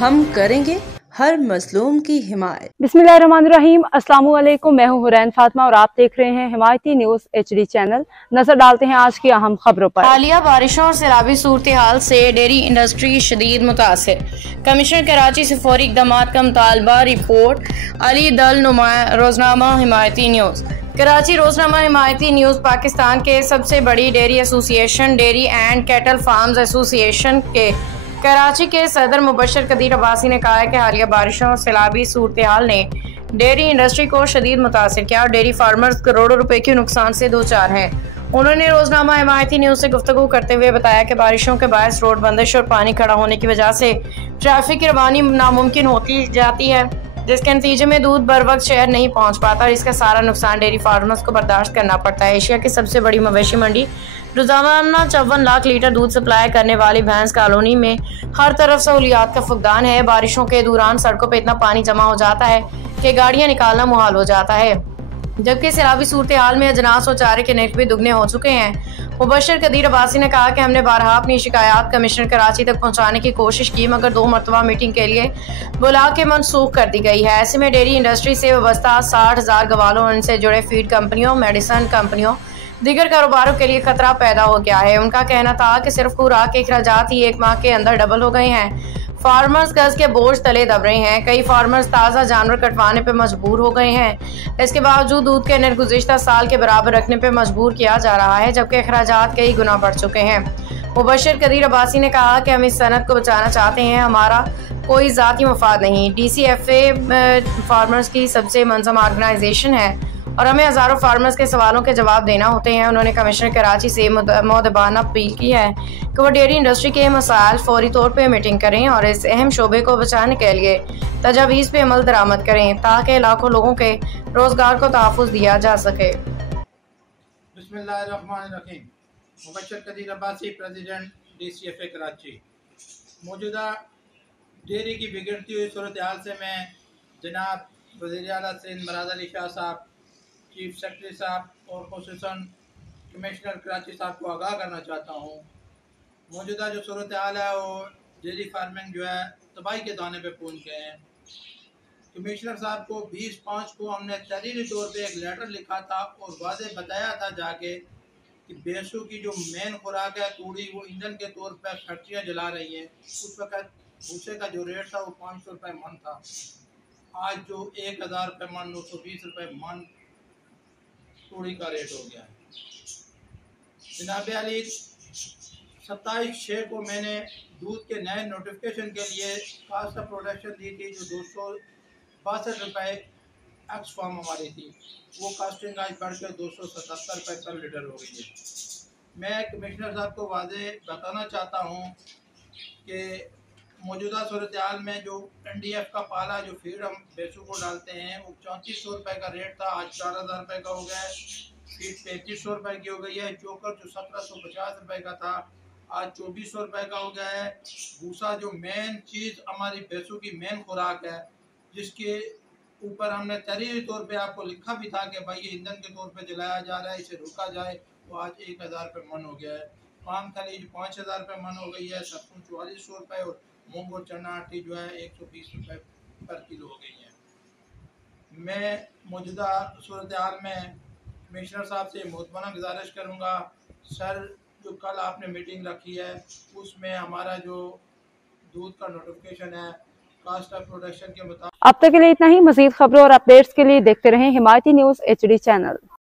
हम करेंगे हर मजलूम की हिमायत। बिस्मिल्लाहिर्रहमानिर्रहीम। अस्सलाम वालेकुम। मैं हूँ हुरैन फातिमा और आप देख रहे हैं हिमायती न्यूज HD चैनल। नजर डालते हैं आज की अहम खबरों पर। हालिया बारिशों और सैलाबी सूरत हाल से डेयरी इंडस्ट्री शदीद मुतासिर। कमिश्नर कराची से फौरी इक़दामात का मुतालबा। रिपोर्ट अली दल नुमाया, रोजनामा हिमायती न्यूज। कराची। रोजनामा हिमायती न्यूज पाकिस्तान के सबसे बड़ी dairy association dairy and cattle farms association के कराची के सदर मुबशर कदीर अब्बासी ने कहा है कि हालिया बारिशों और सैलाबी सूरत हाल ने डेयरी इंडस्ट्री को शदीद मुतासिर किया और डेयरी फार्मर्स करोड़ों रुपए के नुकसान से दो चार हैं। उन्होंने रोजनामा हिमायती न्यूज से गुफ्तगू करते हुए बताया कि बारिशों के बायस रोड बंदिश और पानी खड़ा होने की वजह से ट्रैफिक की रवानी नामुमकिन होती जाती है, जिसके नतीजे में दूध बर वक्त शहर नहीं पहुंच पाता और इसका सारा नुकसान डेयरी फार्मर्स को बर्दाश्त करना पड़ता है। एशिया की सबसे बड़ी मवेशी मंडी रोजाना 54 लाख लीटर दूध सप्लाई करने वाली भैंस कॉलोनी में हर तरफ सहूलियात का फुकदान है। बारिशों के दौरान सड़कों पर इतना पानी जमा हो जाता है कि गाड़ियां निकालना मुहाल हो जाता है, जबकि सैलाबी सूरत हाल में अजनास और चारे के नर्ख भी दुगने हो चुके हैं। मुबशर कदीर अब्बासी ने कहा कि हमने बारहा अपनी शिकायत कमिश्नर कराची तक पहुंचाने की कोशिश की, मगर 2 मरतबा मीटिंग के लिए बुला के मनसूख कर दी गई है। ऐसे में डेयरी इंडस्ट्री से वाबस्ता 60,000 गवालों और इनसे जुड़े फीड कंपनियों, मेडिसिन कंपनियों, दीगर कारोबारों के लिए खतरा पैदा हो गया है। उनका कहना था कि सिर्फ खुराक के अखराजात ही 1 माह के अंदर डबल हो गए हैं। फार्मर्स कर्ज के बोझ तले दब रहे हैं। कई फार्मर्स ताज़ा जानवर कटवाने पर मजबूर हो गए हैं। इसके बावजूद दूध के निर्ख गुज़िश्ता साल के बराबर रखने पर मजबूर किया जा रहा है, जबकि अखराजात कई गुना बढ़ चुके हैं। मुबशर कदीर अब्बासी ने कहा कि हम इस सनत को बचाना चाहते हैं, हमारा कोई ज़ाती मफाद नहीं। DCFA फार्मर्स की सबसे मनज़म ऑर्गेनाइजेशन है और हमें हज़ारों फार्मर्स के सवालों के जवाब देना होते हैं। उन्होंने कमिश्नर कराची से मुअद्दबाना अपील की है कि वो डेयरी इंडस्ट्री के मसाइल फौरी तौर पर मीटिंग करें और इस अहम शोबे को बचाने के लिए तजावीज़ पे अमल दरामद करें, ताकि लाखों लोगों के रोज़गार को तहफ़्फ़ुज़ दिया जा सके। बिस्मिल्लाहिर्रहमानिर्रहीम। Mubashar Qadeer Abbasi, president DCFA Karachi. मौजूदा डेयरी की बिगड़ती हुई सूरत हाल से मैं जनाब वज़ीर आला सिंध मुराद अली शाह साहब, चीफ सेक्रेटरी साहब और खुसूसन कमिश्नर कराची साहब को आगाह करना चाहता हूँ। मौजूदा जो सूरत हाल है वो डेयरी फार्मिंग जो है तबाही के दाने पे पहुँच गए हैं। कमिश्नर साहब को 20/5 को हमने तहरीरी तौर पे एक लेटर लिखा था और वाज़े बताया था जाके कि भैंसों की जो मेन खुराक है तूड़ी, वो ईंधन के तौर पर फैक्ट्रियाँ जला रही हैं। उस वक़्त भूसे का जो रेट था वो 500 रुपये मन था। आज जो 1000 रुपये मन, 920 रुपये मन तूड़ी का रेट हो गया है। जनाब अली 27/6 को मैंने दूध के नए नोटिफिकेशन के लिए कास्ट ऑफ प्रोडक्शन दी थी, जो 262 रुपये एक्स फॉर्म हमारी थी। वो कास्टिंग आज बढ़ कर 277 रुपये पर लीटर हो गई है। मैं कमिश्नर साहब को वाज़े बताना चाहता हूँ कि मौजूदा सूरत हाल में जो NDF का पाला जो फीड हम भैंसों को डालते हैं वो 3400 रुपये का रेट था, आज 4000 रुपये का हो गया है। फीड 3500 रुपये की हो गई है। चोकर जो 1750 रुपये का था आज 2400 रुपये का हो गया है। भूसा जो मेन चीज़ हमारी भैंसों की मेन खुराक है, जिसके ऊपर हमने तहरीरी तौर पे आपको लिखा भी था कि भाई ये ईंधन के तौर पे जलाया जा रहा है, इसे रोका जाए, वो आज 1000 रुपये मन हो गया है। पाम खलीज 5000 रुपये मन हो गई है। सरसों 4400 रुपये और मूंग और चना आटी जो है 120 रुपये पर किलो हो गई है। मैं मौजूदा सूरत हाल में कमिश्नर साहब से मुतमना गुजारिश करूँगा, सर जो कल आपने मीटिंग रखी है उसमें हमारा जो दूध का नोटिफिकेशन है कास्ट ऑफ प्रोडक्शन के मुताबिक। अब तक के लिए इतना ही। मज़ीद खबरों और अपडेट्स के लिए देखते रहें हिमायती न्यूज HD चैनल।